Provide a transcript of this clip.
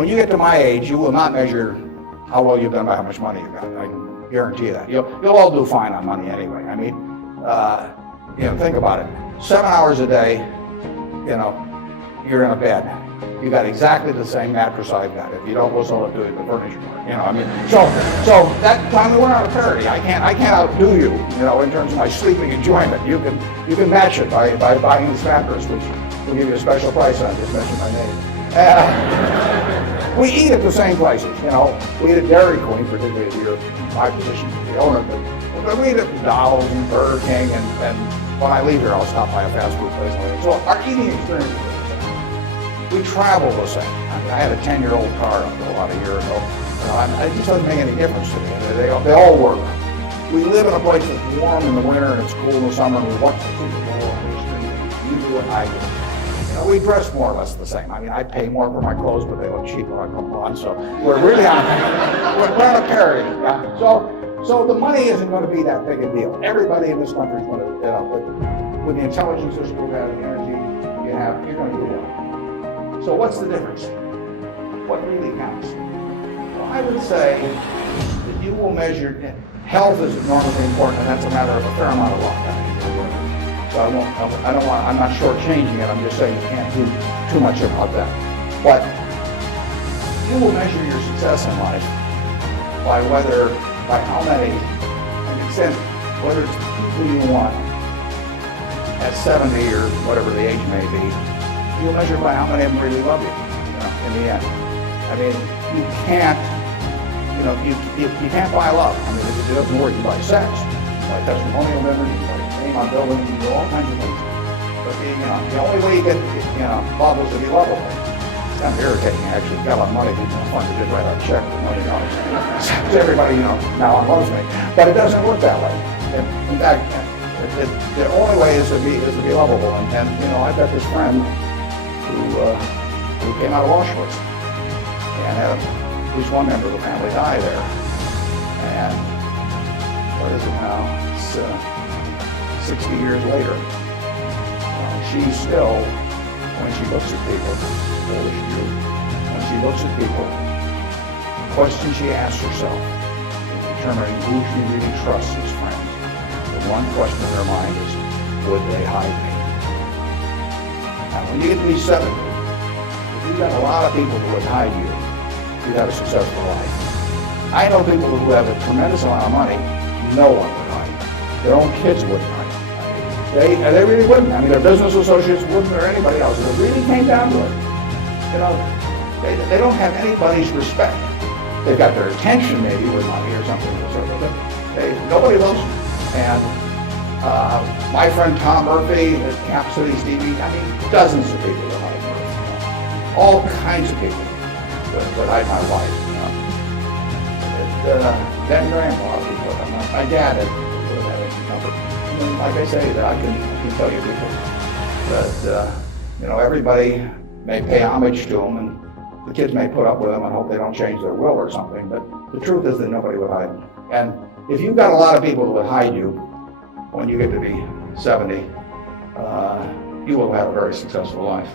when you get to my age, you will not measure how well you've done by how much money you got. I can guarantee that. You'll all do fine on money anyway. I mean, think about it. 7 hours a day, you're in a bed. You got exactly the same mattress I've got. If you don't, we'll sell it to you at the furniture market. So that time we're on a parity. I can't outdo you, in terms of my sleeping enjoyment. You can match it by buying this mattress, which will give you a special price on. Just mention my name. We eat at the same places. We eat at Dairy Queen, particularly if you're in my position as the owner. But we eat at McDonald's and Burger King, and when I leave here, I'll stop by a fast food place later. So our eating experience is the same. We travel the same. I had a 10-year-old car until about a year ago. It just doesn't make any difference to me. They all work. We live in a place that's warm in the winter and it's cool in the summer, and we watch the Super Bowl on the street. You do it, I do it. We dress more or less the same. I pay more for my clothes, but they look cheap when I come on. So we're really on a parity. Yeah? So the money isn't going to be that big a deal. Everybody in this country is going to, with the intelligence this group has, the energy you have, you're going to do well. So what's the difference? What really counts? Well, I would say that you will measure, health is enormously important, and that's a matter of a fair amount of luck. So I'm not shortchanging it, I'm just saying you can't do too much about that. But you will measure your success in life by how many, and extent, whether it's the people you want at 70 or whatever the age may be, you'll measure by how many of them really love you, in the end. You can't, you can't buy love. It doesn't work. You buy sex, you buy testimonial memories, you buy name on buildings, you do all kinds of things. But the only way you get, love is to be lovable. It's kind of irritating, actually. You've got a lot of money, it's fun to just write out a check for $1 million. Everybody, now loves me. But it doesn't work that way. In fact, the only way is to be lovable. And I've got this friend who came out of Auschwitz and had at least one member of the family die there. And what is it now? It's 60 years later. She still, when she looks at people, when she looks at people, the question she asks herself in determining who she really trusts as friends, the one question in her mind is, would they hide me? Now, when you get to be 70, if you've got a lot of people who would hide you, you've got a successful life. I know people who have a tremendous amount of money, no one would hide. Their own kids wouldn't hide. They really wouldn't. Their business associates wouldn't, or anybody else. If it really came down to it, they don't have anybody's respect. They've got their attention maybe with money or something, but nobody loves them. And my friend Tom Murphy at Cap City Stevie, dozens of people that hide Murphy. All kinds of people that hide my wife. Then grandpa, my dad had number. Like I say, I can tell you people that everybody may pay homage to them, and the kids may put up with them and hope they don't change their will or something. But the truth is that nobody would hide them. And if you've got a lot of people who would hide you when you get to be 70, you will have a very successful life.